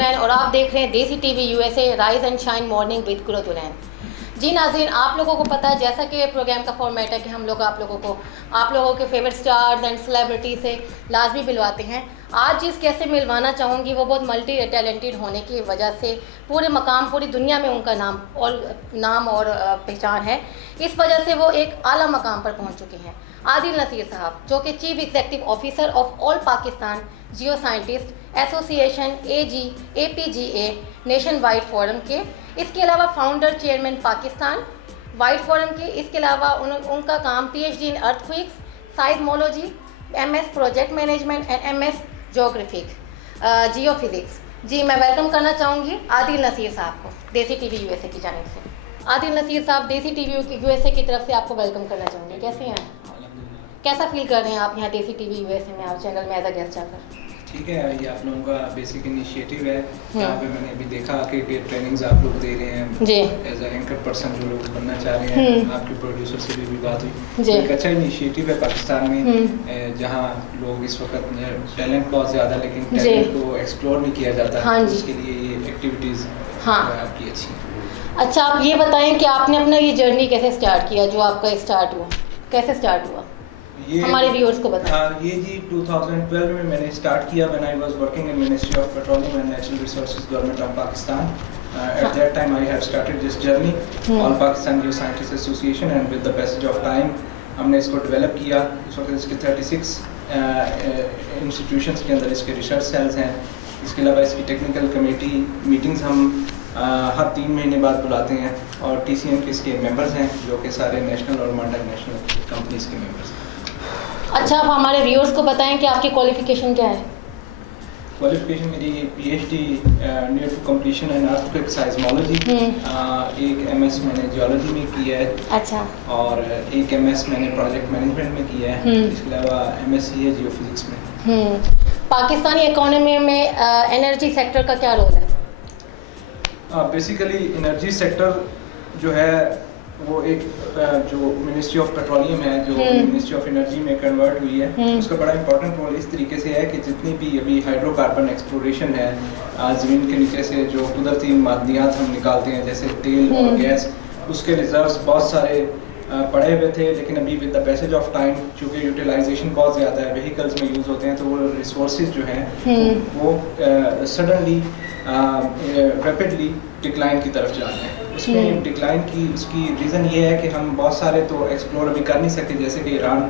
कुरतुलैन और आप देख रहे हैं Desi TV USA rise and shine morning with Qurratulain. जी नाज़रीन, आप लोगों को पता है जैसा कि प्रोग्राम का फॉर्मेट है कि हम लोग आप लोगों के फेवरेट स्टार्स एंड सेलिब्रिटी से लाजमी मिलवाते हैं। आज जिस कैसे मिलवाना चाहूँगी वो बहुत मल्टी टैलेंटेड होने की वजह से पूरे मकाम पूरी दुनिया में उनका नाम और पहचान है। इस वजह से वो एक आला मकाम पर पहुँच चुके हैं। आदिल नसीर साहब, जो कि chief executive officer of all Pakistan geo scientist association APGA nation wide forum के, इसके अलावा founder chairman Pakistan wide forum के, इसके अलावा उनका काम PhD in earthquakes, seismology, MS project management and MS geographic geophysics. जी, मैं वेलकम करना चाहूँगी आदिल नसीर साहब को देसी टीवी यूएसए की जानिब से। आदिल नसीर साहब, देसी टीवी यूएसए की तरफ से आपको वेलकम करना चाहूँगी। कैसे हैं, कैसा फील कर रहे हैं आप यहाँ देसी टीवी यूएसए में आप चैनल में एज अ गेस्ट आकर? ठीक है, ये आप लोगों का बेसिक इनिशिएटिव है। यहाँ पे मैंने अभी देखा कि ट्रेनिंग्स आप लोग दे रहे हैं जी, एज अ एंकर पर्सन जो लोग बनना चाह रहे हैं। आपके प्रोड्यूसर से भी बात हुई, तो एक अच्छा इनिशिएटिव है पाकिस्तान में जहाँ लोग इस वक्त टैलेंट बहुत ज़्यादा लेकिन टैलेंट को एक्सप्लोर नहीं किया जाता। हाँ जी, उसके लिए ये एक्टिविटीज़ आपकी अच्छी। अच्छा, आप ये बताएं कि आपने अपना ये जर्नी कैसे स्टार्ट किया, जो आपका स्टार्ट हुआ, कैसे स्टार्ट हुआ, ये हमारे व्यूअर्स को बताएं। ये जी 2012 में मैंने स्टार्ट किया when I was working in ministry of petroleum and natural resources government of Pakistan. At that time I have started this journey All Pakistan Geoscientists Association and with the passage of time हमने इसको develop किया। इस वक्त इसके 36 institutions के अंदर इसके research sales हैं। इसके अलावा इसकी टेक्निकल कमेटी मीटिंग्स हम हर 3 महीने बाद बुलाते हैं और TCM के इसके मेंबर्स हैं जो कि सारे नेशनल और मल्टीनेशनल कंपनीज के मेंबर्स हैं। अच्छा, आप हमारे व्यूअर्स को बताएं कि आपकी क्वालिफिकेशन क्या है? क्वालिफिकेशन मेरी PhD near to completion in earthquake seismology, एक MS मैंने जियोलॉजी में किया है। अच्छा, और एक MS मैंने प्रोजेक्ट मैनेजमेंट में किया है। इसके अलावा MSc है जियोफिजिक्स में। पाकिस्तानी इकोनॉमी में एनर्जी सेक्टर का क्या रोल है? बेसिकली एनर्जी सेक्टर जो है वो एक जो मिनिस्ट्री ऑफ पेट्रोलियम है जो मिनिस्ट्री ऑफ एनर्जी में कन्वर्ट हुई है, उसका बड़ा इंपॉर्टेंट रोल इस तरीके से है कि जितनी भी अभी हाइड्रोकार्बन एक्सप्लोरेशन है ज़मीन के नीचे से जो कुदरती मादनियात हम निकालते हैं जैसे तेल और गैस, उसके रिजर्व्स बहुत सारे पड़े हुए थे, लेकिन अभी with the passage of time चूँकि यूटिलाइजेशन बहुत ज़्यादा है, व्हीकल्स में यूज़ होते हैं, तो वो रिसोर्सेज जो हैं वो सडनली रैपिडली डिक्लाइन की तरफ जा रहे हैं। उसमें डिक्लाइन की उसकी रीज़न ये है कि हम बहुत सारे तो एक्सप्लोर अभी कर नहीं सकते, जैसे कि ईरान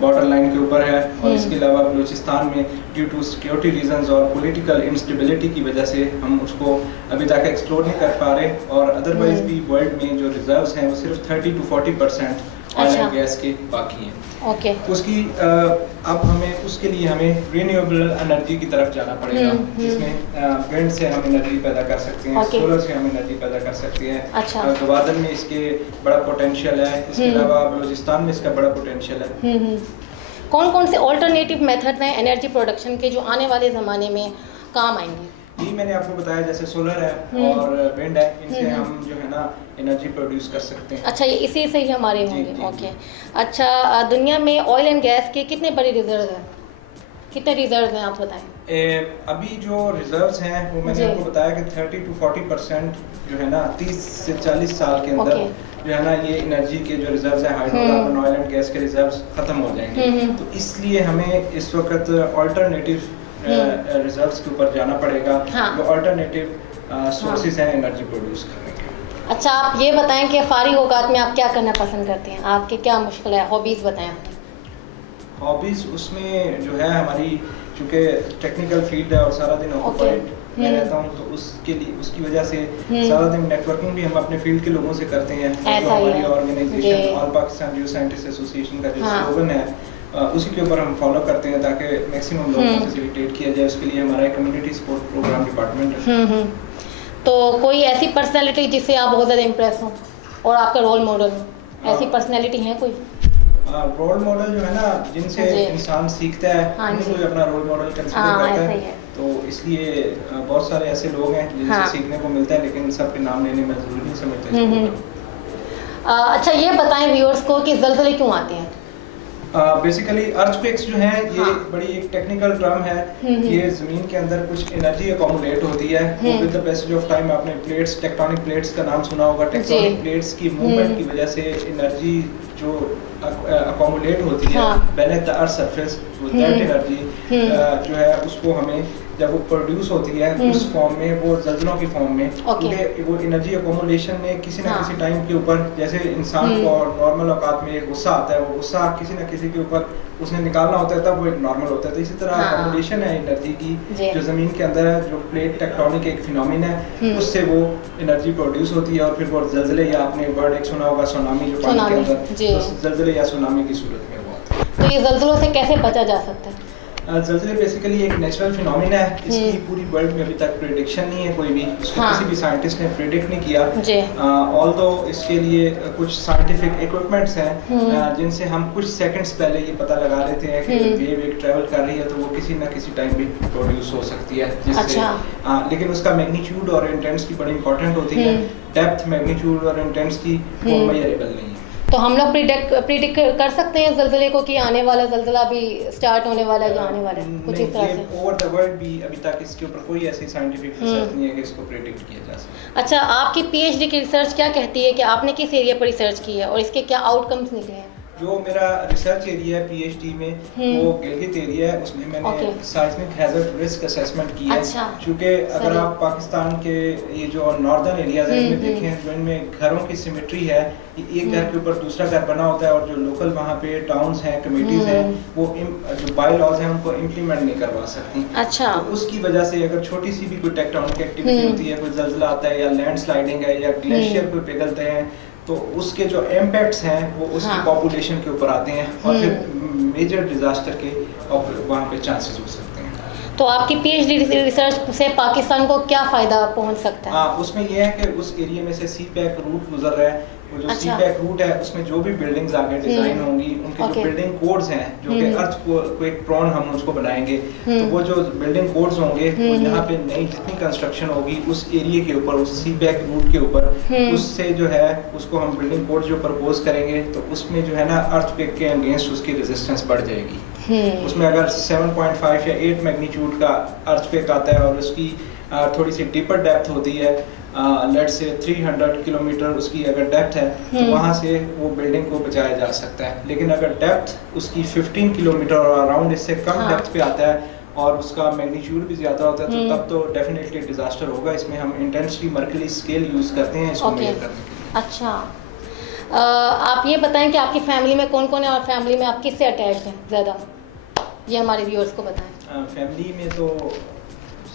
बॉर्डर लाइन के ऊपर है और इसके अलावा बलूचिस्तान में ड्यू टू सिक्योरिटी रीजंस और पॉलिटिकल इंस्टेबिलिटी की वजह से हम उसको अभी तक एक्सप्लोर नहीं कर पा रहे। और अदरवाइज भी वर्ल्ड में जो रिजर्व्स हैं वो सिर्फ 30 to 40% ऑयल एंड गैस के बाकी हैं। ओके, उसकी अब हमें उसके लिए हमें रिन्यूएबल एनर्जी की तरफ जाना पड़ेगा, जिसमें विंड से हम एनर्जी पैदा कर सकते हैं, सोलर से हम एनर्जी पैदा कर सकते हैं। अच्छा, गवादर में इसके बड़ा पोटेंशियल है, इसके अलावा बलूचिस्तान में इसका बड़ा पोटेंशियल है। कौन कौन से ऑल्टरनेटिव मेथड हैं एनर्जी प्रोडक्शन के जो आने वाले ज़माने में काम आएंगे? जी, मैंने आपको बताया जैसे सोलर है और विंड है, इनसे हम जो है ना एनर्जी प्रोड्यूस कर सकते हैं। अच्छा, ये इसी से ही हमारे होंगे। ओके, अच्छा, दुनिया में ऑयल एंड गैस के कितने बड़े रिजर्व हैं, कितने रिजर्व हैं आप बताएं? अभी जो रिजर्व्स हैं वो मैंने आपको बताया कि 30 to 40% जो है ना 30 से 40 साल के अंदर जो है ना ये एनर्जी के जो रिजर्व्स हैं हाइड्रोकार्बन ऑयल एंड गैस के रिजर्व्स खत्म हो जाएंगे। तो इसलिए हमें इस वक्त अल्टरनेटिव रिजर्व्स के ऊपर जाना पड़ेगा, जो अल्टरनेटिव सोर्सेज हैं एनर्जी प्रोड्यूस करने के। अच्छा, आप ये बताएं कि फारिग औकात में आप क्या करना पसंद करते हैं, आपके क्या मुश्किल है, हॉबीज़ बताएं अपनी। हॉबीज़ उसमें जो है हमारी चूँकि टेक्निकल फील्ड है और सारा दिन ऑक्यूपाइड मैं रहता हूँ, तो उसके लिए उसकी वजह से सारा दिन नेटवर्किंग भी हम अपने फील्ड के लोगों से करते हैं। तो हमारी organisation all Pakistan geo scientist association का जो स्लोगन है उसी के ऊपर हम फॉलो करते हैं ताकि मैक्सिमम लोगों को फैसिलिटेट किया जाए। उसके लिए हमारा कम्युनिटी सपोर्ट प्रोग्राम डिपार्टमेंट है। तो कोई ऐसी पर्सनैलिटी जिससे आप बहुत ज़्यादा इम्प्रेस हो और आपका रोल मॉडल हो, ऐसी पर्सनैलिटी है कोई? रोल मॉडल जो है ना जिनसे इंसान सीखता है उनको अपना रोल मॉडल कंसीडर करता है, तो इसलिए बहुत सारे ऐसे लोग हैं जिनसे सीखने को मिलता है, लेकिन सबके नाम लेने में जरूरी नहीं समझते। अच्छा, ये बताएं व्यूअर्स को कि ज़लज़ले क्यों आते हैं? बेसिकली अर्थक्वेक्स जो है ये हाँ। बड़ी एक टेक्निकल टर्म है। ये जमीन के अंदर कुछ एनर्जी अकोमुलेट होती है। वो with the passage of time आपने प्लेट्स, टेक्टोनिक प्लेट्स का नाम सुना होगा। टेक्टोनिक प्लेट्स की मूवमेंट की वजह से एनर्जी जो अकोमुलेट होती है beneath the earth surface, that energy जो है उसको हमें जब वो प्रोड्यूस होती है उस फॉर्म में, वो जल्जलों की फॉर्म में, क्योंकि वो एनर्जी अकोमुलेशन में किसी ना किसी टाइम के ऊपर, जैसे इंसान को नॉर्मल औकात में गुस्सा आता है, वो गुस्सा किसी ना किसी के ऊपर उसने निकालना होता है, तब वो एक नॉर्मल होता है। तो इसी तरह अकोमुलेशन है एनर्जी की जो जमीन के अंदर है, जो प्लेट टेक्टोनिक एक फिनोमिना है, उससे वो एनर्जी प्रोड्यूस होती है और फिर वो जल्जले, या आपने वर्ड एक सुना होगा सुनामी, जो पानी के अंदर तो जल्जले या सुनामी की सूरत में हुआ। तो ये जल्जलों से कैसे बचा जा सकता है? जल्जले बेसिकली एक नेचुरल फिनोमिना है। इसकी पूरी वर्ल्ड में अभी तक प्रेडिक्शन नहीं है, कोई भी इसको किसी भी साइंटिस्ट ने प्रेडिक्ट नहीं किया। ऑल्दो इसके लिए कुछ साइंटिफिक इक्विपमेंट्स हैं जिनसे हम कुछ सेकंड्स पहले ये पता लगा लेते हैं कि वेव एक ट्रैवल कर रही है तो वो किसी ना किसी टाइम भी प्रोड्यूस हो सकती है, जिससे लेकिन उसका मैग्नीट्यूड और इंटेंसिटी बड़ी इंपॉर्टेंट होती है। डेप्थ, मैग्नीट्यूड और इंटेंसिटी वो मेजरेबल नहीं है। तो हम लोग प्रिडिक्ट कर सकते हैं जल्जले को कि आने वाला जल्जला भी स्टार्ट होने वाला है या आने वाला है, कुछ इस तरह से? ओवर द वर्ल्ड भी अभी तक इसके ऊपर कोई ऐसी साइंटिफिक रिसर्च नहीं है कि इसको प्रेडिक्ट किया जा सके। अच्छा, आपकी पीएचडी की रिसर्च क्या कहती है कि आपने किस एरिया पर रिसर्च की है और इसके क्या आउटकम्स निकले हैं? जो मेरा रिसर्च एरिया है पीएचडी में, वो गिलगित एरिया है। उसमें मैंने साइस्मिक हैजर्ड रिस्क असेसमेंट की है। क्योंकि अगर आप पाकिस्तान के ये जो नॉर्दर्न एरियाज हैं इसमें देखें, जो इनमें घरों की सिमेट्री है, एक घर के ऊपर दूसरा घर बना होता है और जो लोकल वहाँ पे टाउन्स हैं, कम्युनिटीज हैं, वो जो बाय लॉज हैं उनको इम्प्लीमेंट नहीं करवा सकती। अच्छा। तो उसकी वजह से अगर छोटी सी भी कोई टेक्टोनिक एक्टिविटी होती है, कोई जल्जला आता है या लैंडस्लाइडिंग है या ग्लेशियर कोई पिघलते हैं, तो उसके जो इम्पैक्ट्स हैं वो उसकी पॉपुलेशन के ऊपर आते हैं और फिर मेजर डिजास्टर के वहाँ पे चांसेस हो सकते हैं। तो आपकी पीएचडी रिसर्च से पाकिस्तान को क्या फ़ायदा पहुंच सकता है? उसमें यह है कि उस एरिया में से सी पैक रूट गुजर रहा है। वो जो सी पैक रूट है उसमें जो भी बिल्डिंग्स आगे डिजाइन होंगी, उनके जो बिल्डिंग कोड्स हैं, जो कि अर्थ को एक प्रॉन हम उसको बनाएंगे, तो वो जो बिल्डिंग कोड्स होंगे वो यहाँ पे नई जितनी कंस्ट्रक्शन होगी उस एरिया के ऊपर, उस सी पैक रूट के ऊपर, उससे जो है उसको हम बिल्डिंग कोड जो प्रपोज करेंगे तो उसमें जो है ना अर्थक्वेक के अगेंस्ट उसकी रेजिस्टेंस बढ़ जाएगी। उसमें अगर 7.5 या 8 मैग्नीट्यूड का अर्थक्वेक आता है और उसकी थोड़ी सी डीपर डेप्थ होती है, लेट्स से 300 किलोमीटर उसकी अगर डेप्थ है, तो वहाँ से वो बिल्डिंग को बचाया जा सकता है। लेकिन अगर डेप्थ उसकी 15 किलोमीटर और अराउंड इससे कम डेप्थ पे आता है और उसका मैग्नीट्यूड भी ज़्यादा होता है, तो तब तो डेफिनेटली डिजास्टर होगा। इसमें हम इंटेंसिटी मर्करी स्केल यूज़ करते हैं इसको मेजर करने के लिए। अच्छा, आप ये बताएं कि आपकी फैमिली में कौन कौन है और फैमिली में आप किससे अटैच्ड हैं ज़्यादा, ये हमारे व्यूअर्स को बताएं। फैमिली में तो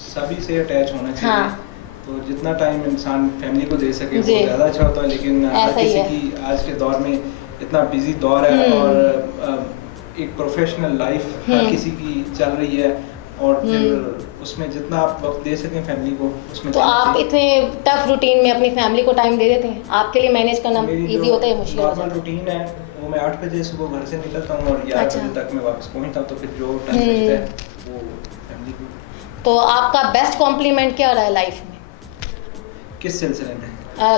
सभी से अटैच होना चाहिए। तो जितना टाइम इंसान फैमिली को दे सके वो ज़्यादा अच्छा होता है। लेकिन हर किसी की आज के दौर में इतना बिजी दौर है और एक प्रोफेशनल लाइफ हर किसी की चल रही है और फिर उसमें जितना आप वक्त दे सकें फैमिली को उसमें। तो आप इतने टफ रूटीन में अपनी फैमिली को टाइम दे देते हैं? आपके लिए मैनेज करना इजी होता है, मुश्किल होता है? नॉर्मल रूटीन है वो, मैं 8 बजे सुबह घर से निकलता हूँ और 11 बजे तक मैं वापस पहुँचता हूँ, तो फिर जो टाइम बचता है वो फैमिली को। तो आपका बेस्ट कॉम्प्लीमेंट क्या रहा है लाइफ में? किस सिलसिले में?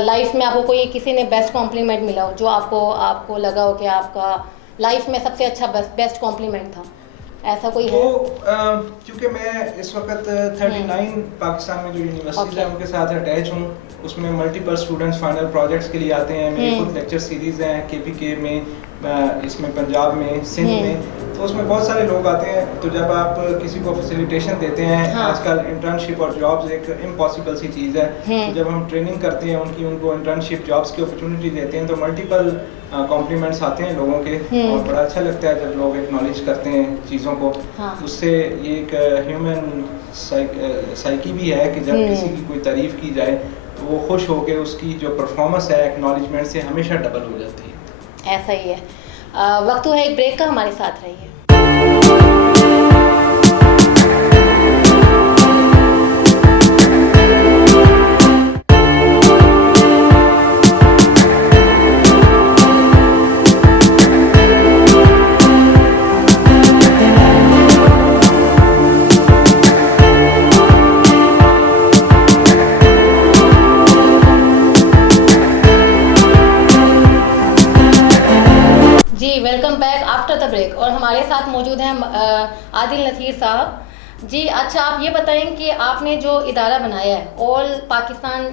लाइफ में आपको कोई किसी ने बेस्ट कॉम्प्लीमेंट मिला हो जो आपको लगा हो कि आपका लाइफ में सबसे अच्छा बेस्ट कॉम्प्लीमेंट था, ऐसा कोई है? क्योंकि मैं इस वक्त 39 पाकिस्तान में जो यूनिवर्सिटीज है उनके साथ अटैच हूँ। उसमें मल्टीपल स्टूडेंट्स फाइनल प्रोजेक्ट्स के लिए आते हैं। मेरी खुद लेक्चर सीरीज़ हैं KPK में, इसमें पंजाब में, सिंध में, तो उसमें बहुत सारे लोग आते हैं। तो जब आप किसी को फैसिलिटेशन देते हैं, आजकल इंटर्नशिप और जॉब्स एक इम्पॉसिबल सी चीज़ है, तो जब हम ट्रेनिंग करते हैं उनको इंटर्नशिप जॉब्स की अपॉर्चुनिटी देते हैं तो मल्टीपल कॉम्प्लीमेंट्स आते हैं लोगों के और बड़ा अच्छा लगता है जब लोग एक्नॉलेज करते हैं चीज़ों को। उससे ये एक ह्यूमन साइकी भी है कि जब किसी की कोई तारीफ़ की जाए तो वो खुश होकर उसकी जो परफॉर्मेंस है एक्नॉलेजमेंट से हमेशा डबल हो जाती है। ऐसा ही है। वक्त हुआ एक ब्रेक का, हमारे साथ रहिए। Welcome back after the break और हमारे साथ मौजूद हैं आदिल नसीर साहब जी। अच्छा, आप ये बताएं कि आपने जो इदारा बनाया है all Pakistan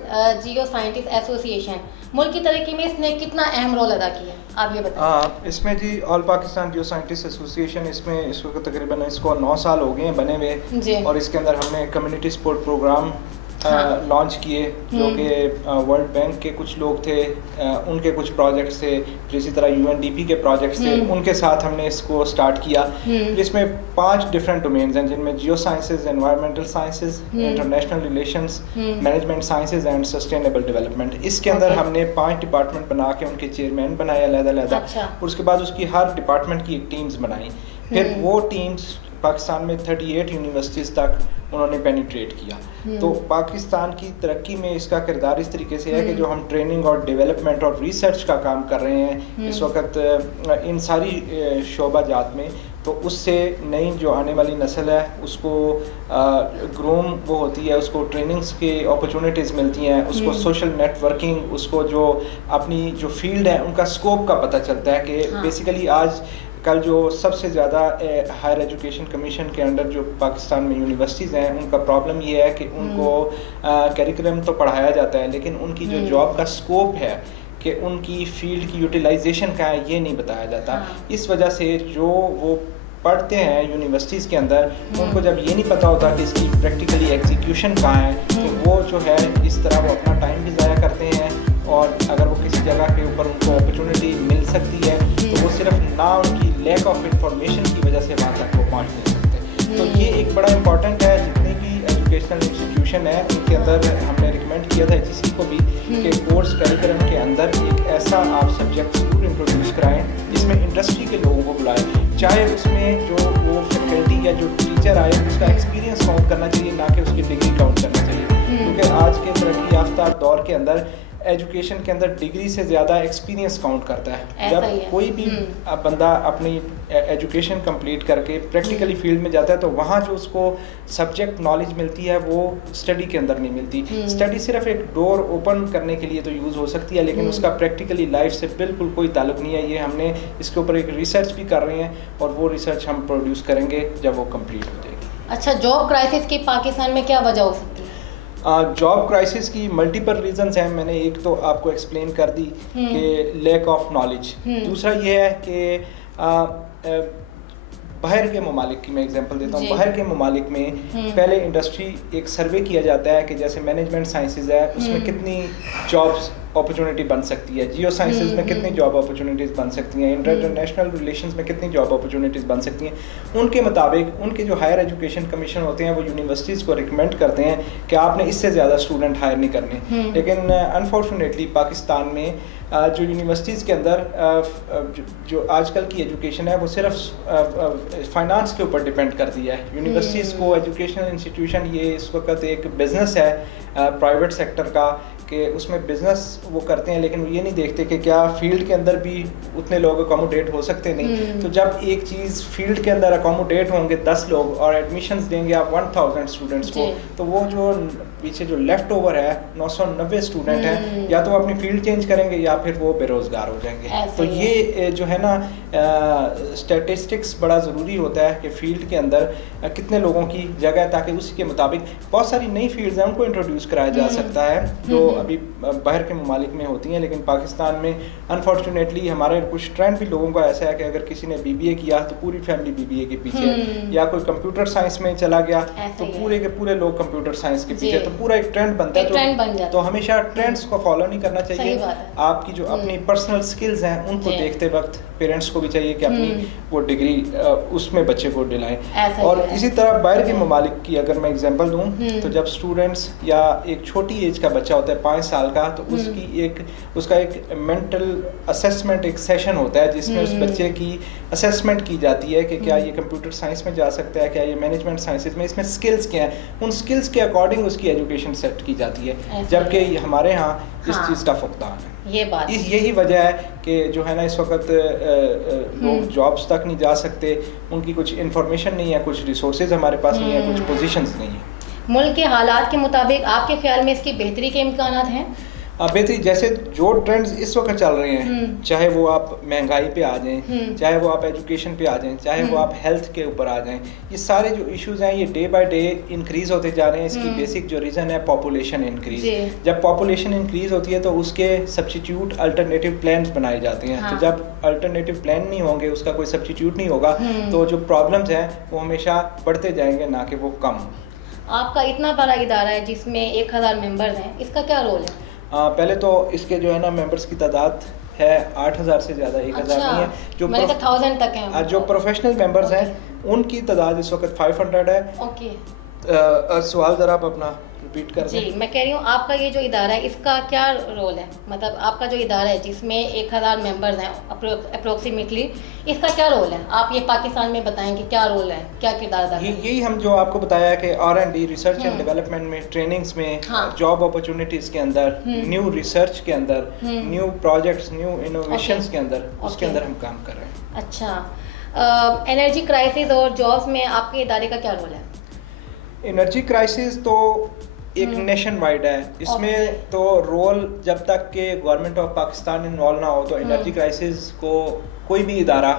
geo scientist association, मुल्क की तरक्की में इसने कितना अहम रोल अदा किया, आप ये बताएं। इसमें जी all Pakistan geo scientist association, इसमें इस वक्त तकरीबन इसको 9 साल हो गए हैं बने हुए, और इसके अंदर हमने कम्युनिटी सपोर्ट प्रोग्राम लॉन्च किए जो कि वर्ल्ड बैंक के कुछ लोग थे, उनके कुछ प्रोजेक्ट्स थे, इसी तरह यूएनडीपी के प्रोजेक्ट्स थे, उनके साथ हमने इसको स्टार्ट किया। इसमें 5 डिफरेंट डोमेन्स हैं जिनमें geo sciences, environmental sciences, international relations, management sciences and sustainable development. इसके अंदर हमने 5 डिपार्टमेंट बना के उनके चेयरमैन बनाए अलग-अलग, और उसके बाद उसकी हर डिपार्टमेंट की एक टीम्स बनाई। फिर वो टीम्स पाकिस्तान में 38 यूनिवर्सिटीज़ तक उन्होंने पेनिट्रेट किया। तो पाकिस्तान की तरक्की में इसका किरदार इस तरीके से है कि जो हम ट्रेनिंग और डेवलपमेंट और रिसर्च का काम कर रहे हैं इस वक्त इन सारी शोबा जात में, तो उससे नई जो आने वाली नस्ल है उसको ग्रूम वो होती है, उसको ट्रेनिंग्स की अपॉर्चुनिटीज़ मिलती हैं, उसको सोशल नेटवर्किंग, उसको जो अपनी जो फील्ड है उनका स्कोप का पता चलता है कि बेसिकली आज कल जो सबसे ज़्यादा हायर एजुकेशन कमीशन के अंडर जो पाकिस्तान में यूनिवर्सिटीज़ हैं उनका प्रॉब्लम ये है कि उनको करिकुलम तो पढ़ाया जाता है लेकिन उनकी जो जॉब का स्कोप है कि उनकी फील्ड की यूटिलाइजेशन क्या है ये नहीं बताया जाता। इस वजह से जो वो पढ़ते हैं यूनिवर्सिटीज़ के अंदर उनको जब ये नहीं पता होता कि इसकी प्रैक्टिकली एग्जीक्यूशन कहाँ है, तो वो जो है इस तरह वो अपना टाइम भी ज़ाया करते हैं, और अगर वो किसी जगह के ऊपर उनको अपॉर्चुनिटी मिल सकती है तो वो सिर्फ ना उनकी लैक ऑफ इंफॉर्मेशन की वजह से वहाँ तक वो पहुँच नहीं सकते। तो ये एक बड़ा इम्पॉर्टेंट है, जितनी भी एजुकेशनल इंस्टीट्यूशन है उनके अंदर हमने रिकमेंड किया था किसी को भी कि कोर्स करिकुलम के अंदर एक ऐसा आप सब्जेक्ट जरूर इंट्रोड्यूस कराएं जिसमें इंडस्ट्री के लोगों को बुलाएं, चाहे उसमें जो वो फैकल्टी या जो टीचर आए उसका एक्सपीरियंस काउंट करना चाहिए, ना कि उसकी डिग्री काउंट करना चाहिए, क्योंकि आज के तरक्की याफ्ता दौर के अंदर एजुकेशन के अंदर डिग्री से ज़्यादा एक्सपीरियंस काउंट करता है। जब कोई भी बंदा अपनी एजुकेशन कंप्लीट करके प्रैक्टिकली फील्ड में जाता है तो वहाँ जो उसको सब्जेक्ट नॉलेज मिलती है वो स्टडी के अंदर नहीं मिलती। स्टडी सिर्फ एक डोर ओपन करने के लिए तो यूज़ हो सकती है, लेकिन उसका प्रैक्टिकली लाइफ से बिल्कुल कोई ताल्लुक नहीं है। ये हमने इसके ऊपर एक रिसर्च भी कर रहे हैं और वो रिसर्च हम प्रोड्यूस करेंगे जब वो कम्प्लीट हो जाएगी। अच्छा, जॉब क्राइसिस की पाकिस्तान में क्या वजह हो सकती है? जॉब क्राइसिस की मल्टीपल रीजंस हैं, मैंने एक तो आपको एक्सप्लेन कर दी कि लैक ऑफ नॉलेज। दूसरा ये है कि बाहर के ममालिक की मैं एग्जांपल देता हूँ। बाहर के ममालिक में पहले इंडस्ट्री एक सर्वे किया जाता है कि जैसे मैनेजमेंट साइंसेज है उसमें कितनी जॉब्स अपॉर्चुनिटी बन सकती है, जियो साइंसेज में कितनी जॉब अपॉर्चुनिटीज़ बन सकती हैं, इंटरनेशनल रिलेशंस में कितनी जॉब अपॉर्चुनिटीज़ बन सकती हैं। उनके मुताबिक उनके जो हायर एजुकेशन कमीशन होते हैं वो यूनिवर्सिटीज़ को रिकमेंड करते हैं कि आपने इससे ज़्यादा स्टूडेंट हायर नहीं करने। लेकिन अनफॉर्चुनेटली पाकिस्तान में जो यूनिवर्सिटीज़ के अंदर जो आजकल की एजुकेशन है वो सिर्फ फाइनेंस के ऊपर डिपेंड करती है। यूनिवर्सिटीज़ को एजुकेशनल इंस्टीट्यूशन ये इस वक्त एक बिज़नेस है प्राइवेट सेक्टर का कि उसमें बिज़नेस वो करते हैं, लेकिन वो ये नहीं देखते कि क्या फील्ड के अंदर भी उतने लोग अकोमोडेट हो सकते नहीं। तो जब एक चीज़ फील्ड के अंदर अकोमोडेट होंगे 10 लोग और एडमिशन्स देंगे आप 1000 स्टूडेंट्स को, तो वो जो पीछे जो लेफ़्ट ओवर है 990 स्टूडेंट हैं, या तो अपनी फील्ड चेंज करेंगे या फिर वो बेरोज़गार हो जाएंगे। तो ये जो है ना स्टैटिस्टिक्स बड़ा ज़रूरी होता है कि फील्ड के अंदर कितने लोगों की जगह है, ताकि उसी के मुताबिक बहुत सारी नई फील्ड्स हैं उनको इंट्रोड्यूस कराया जा सकता है जो अभी बाहर के ममालिक में होती हैं। लेकिन पाकिस्तान में अनफॉर्चुनेटली हमारे कुछ ट्रेंड भी लोगों का ऐसा है कि अगर किसी ने BBA किया तो पूरी फैमिली BBA के पीछे है, या कोई कंप्यूटर साइंस में चला गया तो पूरे के पूरे लोग कंप्यूटर साइंस के पीछे, तो पूरा एक ट्रेंड बनता है। तो हमेशा ट्रेंड्स को फॉलो नहीं करना चाहिए। आपकी जो अपनी पर्सनल स्किल्स हैं उनको देखते वक्त पेरेंट्स को भी चाहिए कि अपनी वो डिग्री उसमें बच्चे को दिलाएं। और इसी तरह बाहर के ममालिक की अगर मैं एग्जांपल दूं तो जब स्टूडेंट्स या एक छोटी एज का बच्चा होता है 5 साल का, तो उसका एक मेंटल असेसमेंट एक सेशन होता है जिसमें उस बच्चे की असेसमेंट की जाती है कि क्या ये कंप्यूटर साइंस में जा सकता है, क्या ये मैनेजमेंट साइंसेज में, इसमें स्किल्स क्या हैं, उन स्किल्स के अकॉर्डिंग उसकी एजुकेशन सेट की जाती है। जबकि हमारे यहाँ इस चीज़ का फुकदान है। ये बात यही वजह है कि जो है ना इस वक्त लोग जॉब्स तक नहीं जा सकते, उनकी कुछ इन्फॉर्मेशन नहीं है, कुछ रिसोर्सेज हमारे पास नहीं है, कुछ पोजीशंस नहीं है। मुल्क के हालात के मुताबिक आपके ख्याल में इसकी बेहतरी के इम्कानात हैं? बेहतरी जैसे जो ट्रेंड्स इस वक्त चल रहे हैं, चाहे वो आप महंगाई पे आ जाएं, चाहे वो आप एजुकेशन पे आ जाएं, चाहे वो आप हेल्थ के ऊपर आ जाएं, ये सारे जो इश्यूज हैं ये डे बाय डे इंक्रीज होते जा रहे हैं। इसकी बेसिक जो रीज़न है पॉपुलेशन इंक्रीज। जब पॉपुलेशन इंक्रीज होती है तो उसके सब्स्टिट्यूट अल्टरनेटिव प्लान्स बनाए जाते हैं। तो जब अल्टरनेटिव प्लान नहीं होंगे, उसका कोई सब्स्टिट्यूट नहीं होगा, तो जो प्रॉब्लम्स हैं वो हमेशा बढ़ते जाएंगे, ना कि वो कम। आपका इतना बड़ा इदारा है जिसमें 1000 मेंबर्स हैं, इसका क्या रोल है? पहले तो इसके जो है ना मेंबर्स की तादाद है 8000 से ज़्यादा, 1000 नहीं है। जो मैंने कहा 1000 तक है। जो प्रोफेशनल मेंबर्स हैं उनकी तादाद इस वक्त 500 है। ओके। सवाल ज़रा आप अपना रिपीट कर जी, दें। मैं कह रही हूँ आपका ये जो इदारा है इसका क्या रोल है, मतलब आपका जो इदारा है जिसमें 1000 मेंबर्स हैं अप्रोक्सीमेटली, इसका क्या रोल है? आप ये पाकिस्तान में बताएंगे क्या रोल है, क्या किरदार अदा करता है? यही हम जो आपको बताया कि R&D रिसर्च एंड डेवलपमेंट में, ट्रेनिंग्स में, जॉब अपॉर्चुनिटीज़ के अंदर, न्यू रिसर्च के अंदर, न्यू प्रोजेक्ट्स, न्यू इनोवेशंस के अंदर, उसके अंदर हम काम कर रहे हैं। अच्छा, एनर्जी क्राइसिस और जॉब्स में आपके इदारे का क्या रोल है? एनर्जी क्राइसिस तो एक नेशन वाइड है, इसमें तो रोल जब तक के गवर्नमेंट ऑफ पाकिस्तान इन्वॉल्व ना हो तो एनर्जी क्राइसिस को कोई भी इदारा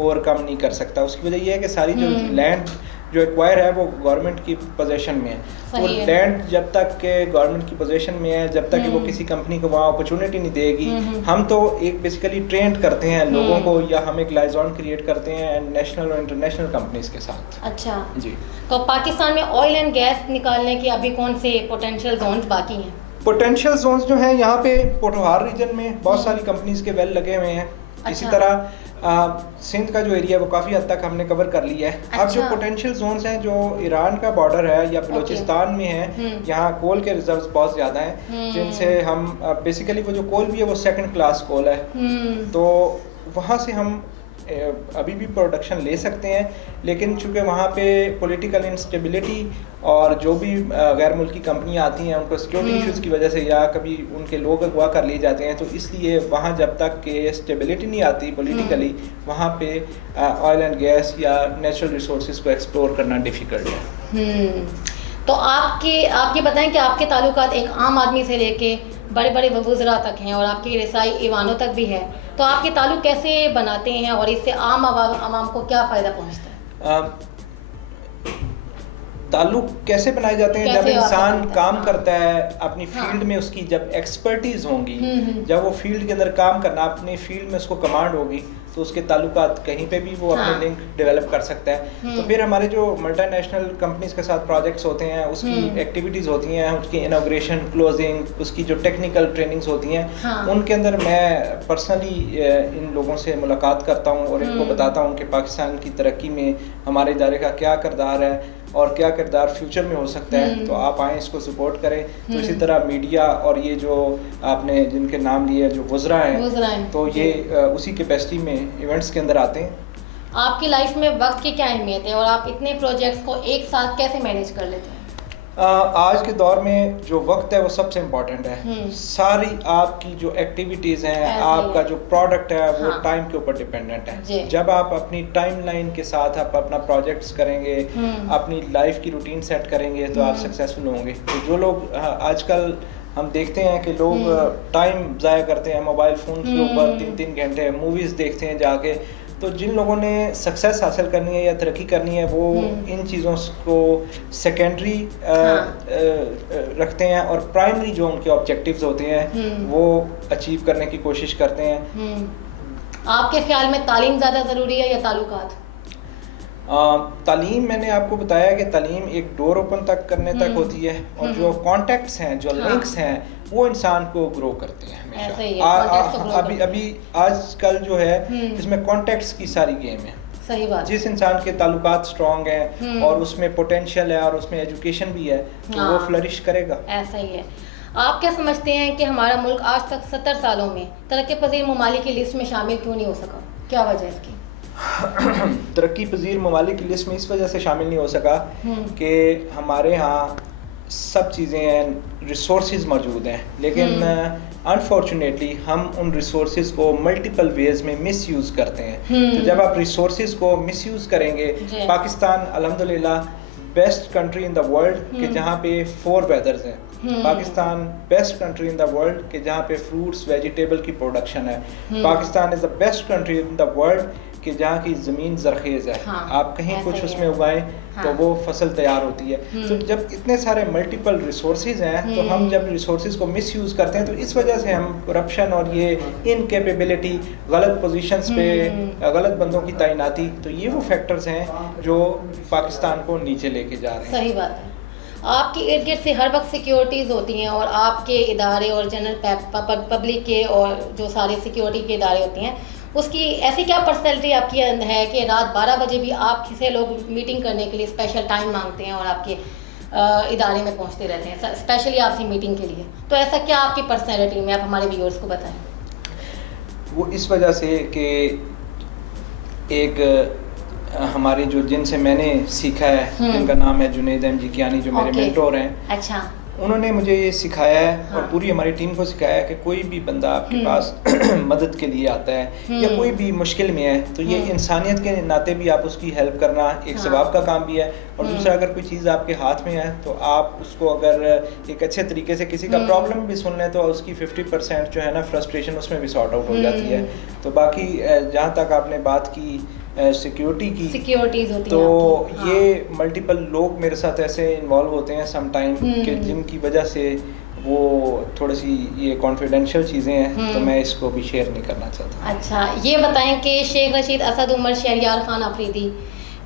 ओवरकम नहीं कर सकता। उसकी वजह यह है कि सारी जो लैंड जो एक्वायर है वो गवर्नमेंट की पोजीशन में है। तो लैंड जब तक के गवर्नमेंट की पोजीशन में है, जब तक कि वो किसी कंपनी को वहाँ अपॉर्चुनिटी नहीं देगी, हम तो एक बेसिकली ट्रेंड करते हैं लोगों को, या हम एक लाइजॉन क्रिएट करते हैं नेशनल और इंटरनेशनल कंपनीज के साथ। अच्छा जी। तो पाकिस्तान में ऑयल एंड गैस निकालने के अभी कौन से पोटेंशियल जोन्स बाकी हैं? पोटेंशियल जोन्स जो हैं यहाँ पे पोठोहार रीजन में बहुत सारी कंपनीज के वेल लगे हुए हैं। इसी तरह सिंध का जो एरिया है वो काफ़ी हद तक हमने कवर कर लिया है। अब जो पोटेंशियल जोन्स हैं जो ईरान का बॉर्डर है या बलूचिस्तान में है, यहाँ कोल के रिजर्व्स बहुत ज़्यादा हैं, जिनसे हम बेसिकली वो जो कोल भी है वो सेकंड क्लास कोल है, तो वहाँ से हम अभी भी प्रोडक्शन ले सकते हैं। लेकिन चूँकि वहाँ पे पॉलिटिकल इंस्टेबिलिटी और जो भी गैर मुल्की कंपनियाँ आती हैं उनको सिक्योरिटी इश्यूज़ की वजह से या कभी उनके लोग अगवा कर लिए जाते हैं, तो इसलिए वहाँ जब तक के स्टेबिलिटी नहीं आती पॉलिटिकली, वहाँ पे ऑयल एंड गैस या नेचुरल रिसोर्सेज को एक्सप्लोर करना डिफ़िकल्ट है। तो आप ये बताएं कि आपके ताल्लुकात एक आम आदमी से लेके बड़े बड़े वज़रा तक हैं और आपकी रसाई ईवानों तक भी है, तो आपके ताल्लुक कैसे बनाते हैं और इससे आम आवाम को क्या फ़ायदा पहुंचता है? ताल्लुक कैसे बनाए जाते हैं? जब इंसान काम करता है अपनी फील्ड में, उसकी जब एक्सपर्टीज होंगी, जब वो फील्ड के अंदर काम करना, अपनी फील्ड में उसको कमांड होगी, तो उसके ताल्लुकात कहीं पे भी वो अपने लिंक डेवलप कर सकता है। तो फिर हमारे जो मल्टीनेशनल कंपनीज के साथ प्रोजेक्ट्स होते हैं, उसकी एक्टिविटीज़ होती हैं, उसकी इनॉग्रेशन, क्लोजिंग, उसकी जो टेक्निकल ट्रेनिंग्स होती हैं, उनके अंदर मैं पर्सनली इन लोगों से मुलाकात करता हूँ और इनको बताता हूँ कि पाकिस्तान की तरक्की में हमारे इदारे का क्या किरदार है और क्या किरदार फ्यूचर में हो सकता है, तो आप आएँ, इसको सपोर्ट करें। तो इसी तरह मीडिया और ये जो आपने जिनके नाम लिए जो वज़रा हैं, तो ये उसी कैपेसिटी में इवेंट्स के अंदर आते हैं। आपकी लाइफ में वक्त की क्या अहमियत है और आप इतने प्रोजेक्ट्स को एक साथ कैसे मैनेज कर लेते हैं? आज के दौर में जो वक्त है वो सबसे इम्पोर्टेंट है। सारी आपकी जो एक्टिविटीज़ हैं, आपका जो प्रोडक्ट है वो टाइम के ऊपर डिपेंडेंट है। जब आप अपनी टाइमलाइन के साथ आप अपना प्रोजेक्ट्स करेंगे, अपनी लाइफ की रूटीन सेट करेंगे, तो आप सक्सेसफुल होंगे। तो जो लोग आजकल हम देखते हैं कि लोग टाइम ज़ाया करते हैं मोबाइल फ़ोन के ऊपर, 3-3 घंटे मूवीज़ देखते हैं जाके, तो जिन लोगों ने सक्सेस हासिल करनी है या तरक्की करनी है वो इन चीज़ों को सेकेंडरी रखते हैं और प्राइमरी जो उनके ऑब्जेक्टिव्स होते हैं वो अचीव करने की कोशिश करते हैं। आपके ख्याल में तालीम ज़्यादा ज़रूरी है या ताल्लुकात? तालीम, मैंने आपको बताया कि तालीम एक डोर ओपन तक करने तक होती है, और जो कॉन्टेक्ट्स हैं, जो लिंक्स हैं, वो इंसान को ग्रो करते हैं हमेशा। अभी आजकल जो है इसमें कॉन्टेक्ट्स की सारी गेम है। सही बात। जिस इंसान के ताल्लुकात स्ट्रॉन्ग हैं और उसमें पोटेंशियल है और उसमें एजुकेशन भी है, तो वो फ्लरिश करेगा। ऐसा ही है। आप क्या समझते हैं कि हमारा मुल्क आज तक 70 सालों में तरक्की पजीर ममालिक की लिस्ट में शामिल क्यों नहीं हो सका? क्या वजह है इसकी? तरक्की पजीर ममालिक की लिस्ट में इस वजह से शामिल नहीं हो सका कि हमारे यहाँ सब चीज़ें हैं, रिसोर्सेज मौजूद हैं, लेकिन अनफॉर्चुनेटली हम उन रिसोर्सेज को मल्टीपल वेज में मिसयूज़ करते हैं। तो जब आप रिसोर्सेज को मिसयूज़ करेंगे, पाकिस्तान अल्हम्दुलिल्लाह best country in the world कि जहाँ पे 4 वेदर्स हैं। Pakistan best country in the world कि जहाँ पे फ्रूट्स वेजिटेबल की प्रोडक्शन है। Pakistan is the best country in the world कि जहाँ की ज़मीन ज़रखेज़ है। आप कहीं कुछ उसमें उगाएं तो वो फसल तैयार होती है। तो जब इतने सारे मल्टीपल रिसोर्सेज हैं तो हम जब रिसोर्सेज को मिस यूज़ करते हैं तो इस वजह से हम करप्शन और ये इनकेपेबिलिटी, गलत पोजीशंस पे गलत बंदों की तैनाती, तो ये वो फैक्टर्स हैं जो पाकिस्तान को नीचे लेके जा रहे हैं। सही बात है। आपके इर्द गिर्द से हर वक्त सिक्योरिटीज़ होती हैं और आपके इदारे और जनरल पब्लिक के और जो सारे सिक्योरिटी के इदारे होती हैं, उसकी ऐसी क्या पर्सनैलिटी आपकी है कि रात 12 बजे भी आप किसी लोग मीटिंग करने के लिए स्पेशल टाइम मांगते हैं और आपके इदारे में पहुंचते रहते हैं स्पेशली आपसे मीटिंग के लिए? तो ऐसा क्या आपकी पर्सनैलिटी में, आप हमारे व्यूअर्स को बताएं। वो इस वजह से कि एक हमारी जो जिनसे मैंने सीखा है, जिनका नाम है जुनैद अहमद जिकियानी, जो मेरे मेंटोर हैं। अच्छा। उन्होंने मुझे ये सिखाया है और पूरी हमारी टीम को सिखाया है कि कोई भी बंदा आपके पास मदद के लिए आता है या कोई भी मुश्किल में है तो ये इंसानियत के नाते भी आप उसकी हेल्प करना एक सवाब का काम भी है, और दूसरा अगर कोई चीज़ आपके हाथ में है तो आप उसको अगर एक अच्छे तरीके से किसी का प्रॉब्लम भी सुन लें तो उसकी 50% जो है ना फ्रस्ट्रेशन उसमें भी सॉर्ट आउट हो जाती है। तो बाकी जहाँ तक आपने बात की सिक्योरिटीज़ होती तो ये मल्टीपल लोग मेरे साथ ऐसे इन्वॉल्व होते हैं सम टाइम कि जिनकी वजह से वो थोड़ी सी ये कॉन्फिडेंशियल चीज़ें हैं तो मैं इसको भी शेयर नहीं करना चाहता। अच्छा, ये बताएं कि शेख रशीद, असद उमर, शहरियार खान अफरीदी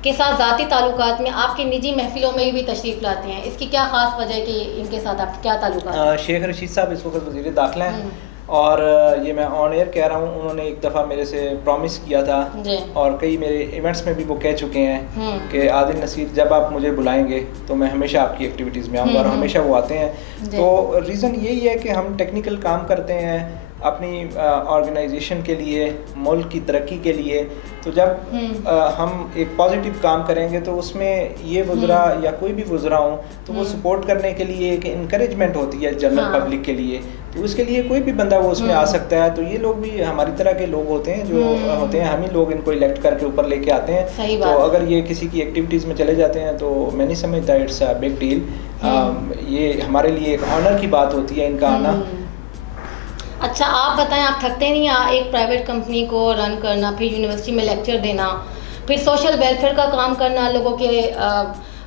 के साथ ज़ाती ताल्लुकात में आपके निजी महफिलों में भी तशरीफ़ लाते हैं, इसकी क्या ख़ास वजह है कि इनके साथ आपके क्या ताल्लुकात? शेख रशीद साहब इस वक्त वज़ीर दाखिला हैं और ये मैं ऑन एयर कह रहा हूँ, उन्होंने एक दफ़ा मेरे से प्रॉमिस किया था और कई मेरे इवेंट्स में भी वो कह चुके हैं कि आदिल नसीर जब आप मुझे बुलाएंगे तो मैं हमेशा आपकी एक्टिविटीज़ में आऊँगा, और हमेशा वो आते हैं। तो रीज़न यही है कि हम टेक्निकल काम करते हैं अपनी ऑर्गेनाइजेशन के लिए, मुल्क की तरक्की के लिए। तो जब हम एक पॉजिटिव काम करेंगे तो उसमें ये वज़रा या कोई भी वज़रा हो तो वो सपोर्ट करने के लिए एक इनकरेजमेंट होती है जनरल पब्लिक के लिए, तो उसके लिए कोई भी बंदा वो उसमें आ सकता है। तो ये लोग भी हमारी तरह के लोग होते हैं जो होते हैं, हम ही लोग इनको इलेक्ट करके ऊपर लेके आते हैं। तो अगर ये किसी की एक्टिविटीज़ में चले जाते हैं तो मैं नहीं समझता इट्स अ बिग डील। ये हमारे लिए एक ऑनर की बात होती है इनका आना। अच्छा, आप बताएं, आप थकते नहीं एक प्राइवेट कंपनी को रन करना, फिर यूनिवर्सिटी में लेक्चर देना, फिर सोशल वेलफेयर का काम करना, लोगों के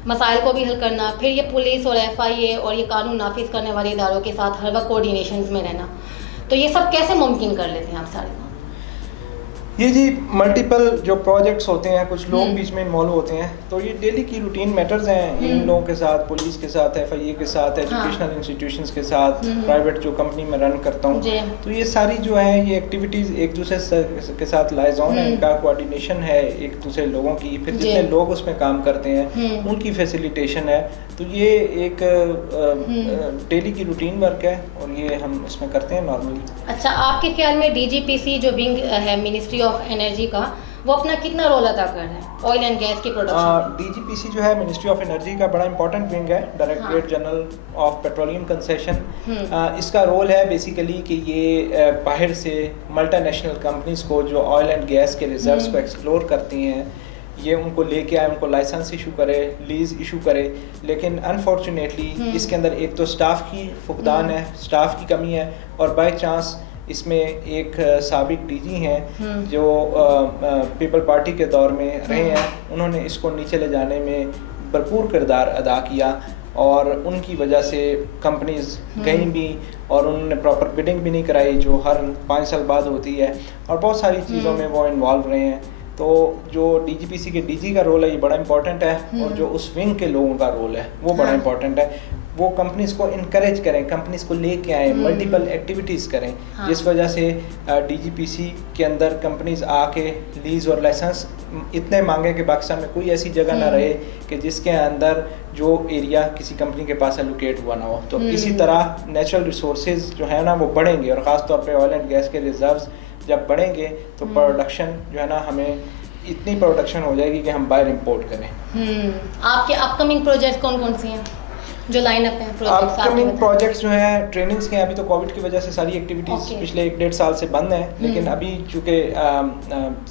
मसाइल को भी हल करना, फिर ये पुलिस और FIA और ये कानून नाफिज करने वाले इदारों के साथ हर वक्त कोऑर्डिनेशन में रहना, तो ये सब कैसे मुमकिन कर लेते हैं आप सारे? ये जी मल्टीपल जो प्रोजेक्ट्स होते हैं, कुछ लोग बीच में इन्वॉल्व होते हैं, तो ये डेली की रूटीन मैटर्स हैं इन लोगों के साथ, पुलिस के साथ, FIA के साथ, एजुकेशनल इंस्टीट्यूशंस के साथ, प्राइवेट जो कंपनी में रन करता हूँ, तो ये सारी जो है ये एक्टिविटीज़ एक दूसरे के साथ लाइजॉन है, इनका कोऑर्डिनेशन है एक दूसरे लोगों की, फिर जितने लोग उसमें काम करते हैं उनकी फैसिलिटेशन है। तो ये एक डेली की रूटीन वर्क है और ये हम इसमें करते हैं नॉर्मली। अच्छा, आपके ख्याल में DGPC जो विंग है मिनिस्ट्री ऑफ एनर्जी का, वो अपना कितना रोल अदा कर रहा है ऑयल एंड गैस की प्रोडक्शन? DGPC जो है मिनिस्ट्री ऑफ एनर्जी का बड़ा इंपॉर्टेंट विंग है, directorate general of petroleum concession. इसका रोल है बेसिकली कि ये बाहर से मल्टीनेशनल कंपनीज को जो ऑयल एंड गैस के रिजर्व्स को एक्सप्लोर करती हैं, ये उनको लेके आए, उनको लाइसेंस इशू करे, लीज इशू करे। लेकिन अनफॉर्चुनेटली इसके अंदर एक तो स्टाफ की फुकदान है, स्टाफ की कमी है, और बाय चांस इसमें एक साबिक DG हैं जो पीपल पार्टी के दौर में रहे हैं, उन्होंने इसको नीचे ले जाने में भरपूर किरदार अदा किया और उनकी वजह से कंपनीज गई भी और उन्होंने प्रॉपर बिडिंग भी नहीं कराई जो हर 5 साल बाद होती है, और बहुत सारी चीज़ों में वो इन्वॉल्व रहे हैं। तो जो DGPC के DG का रोल है ये बड़ा इंपॉर्टेंट है, और जो उस विंग के लोगों का रोल है वो बड़ा इंपॉर्टेंट है। वो कंपनीज को इनकरेज करें, कंपनीज को लेके आएँ, मल्टीपल एक्टिविटीज़ करें, जिस वजह से DGPC के अंदर कंपनीज आके लीज और लाइसेंस इतने मांगे कि पाकिस्तान में कोई ऐसी जगह ना रहे कि जिसके अंदर जो एरिया किसी कंपनी के पास एलोकेट हुआ ना हो। तो इसी तरह नेचुरल रिसोर्सेज जो है ना वो बढ़ेंगे, और ख़ास तौर पे ऑयल एंड गैस के रिजर्व्स जब बढ़ेंगे तो प्रोडक्शन जो है ना, हमें इतनी प्रोडक्शन हो जाएगी कि हम बाहर इंपोर्ट करें। आपके अपकमिंग प्रोजेक्ट कौन कौन से हैं जो लाइन अप हैं? अपकमिंग प्रोजेक्ट्स जो हैं ट्रेनिंग्स के, अभी तो कोविड की वजह से सारी एक्टिविटीज़ पिछले 1-1.5 साल से बंद हैं, लेकिन अभी चूँकि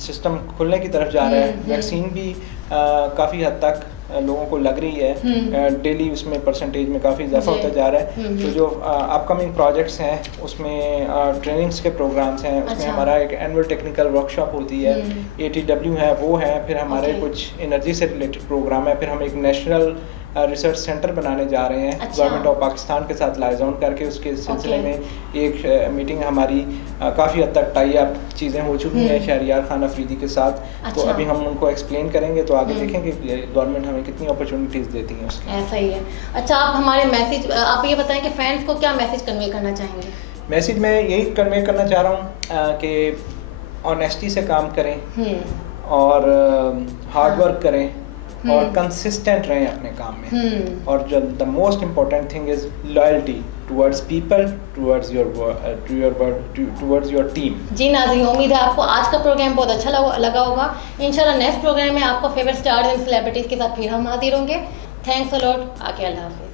सिस्टम खुलने की तरफ जा रहा है, वैक्सीन भी काफ़ी हद तक लोगों को लग रही है, डेली उसमें परसेंटेज में काफ़ी इजाफा होता जा रहा है। तो जो अपकमिंग प्रोजेक्ट्स हैं उसमें ट्रेनिंग्स के प्रोग्राम्स हैं, उसमें अच्छा। हमारा एक एनुअल टेक्निकल वर्कशॉप होती है, ATW है वो है, फिर हमारे कुछ एनर्जी से रिलेटेड प्रोग्राम है, फिर हम एक नेशनल रिसर्च सेंटर बनाने जा रहे हैं गवर्नमेंट ऑफ पाकिस्तान के साथ लाइजॉन करके। उसके सिलसिले में एक मीटिंग हमारी काफ़ी हद तक टाई अप चीज़ें हो चुकी हैं शहरियार खान अफरीदी के साथ। तो अभी हम उनको एक्सप्लेन करेंगे तो आगे देखेंगे गवर्नमेंट हमें कितनी अपॉर्चुनिटीज़ देती हैं उसकी। ऐसा ही है। अच्छा, आप हमारे मैसेज, आप ये बताएं कि फैंस को क्या मैसेज कन्वे करना चाहेंगे? मैसेज मैं यही कन्वे करना चाह रहा हूँ कि ऑनेस्टी से काम करें और हार्ड वर्क करें और कंसिस्टेंट रहें अपने काम में। और जो the most important thing is loyalty towards people, towards your team. जी नाज़रीन, उम्मीद है आपको आज का प्रोग्राम बहुत अच्छा लगा होगा। इंशाल्लाह नेक्स्ट प्रोग्राम में आपको फेवरेट स्टार्स एंड सेलिब्रिटीज़ के साथ फिर हम हाजिर होंगे। Thanks a lot. आके अल्लाह हाफिज़।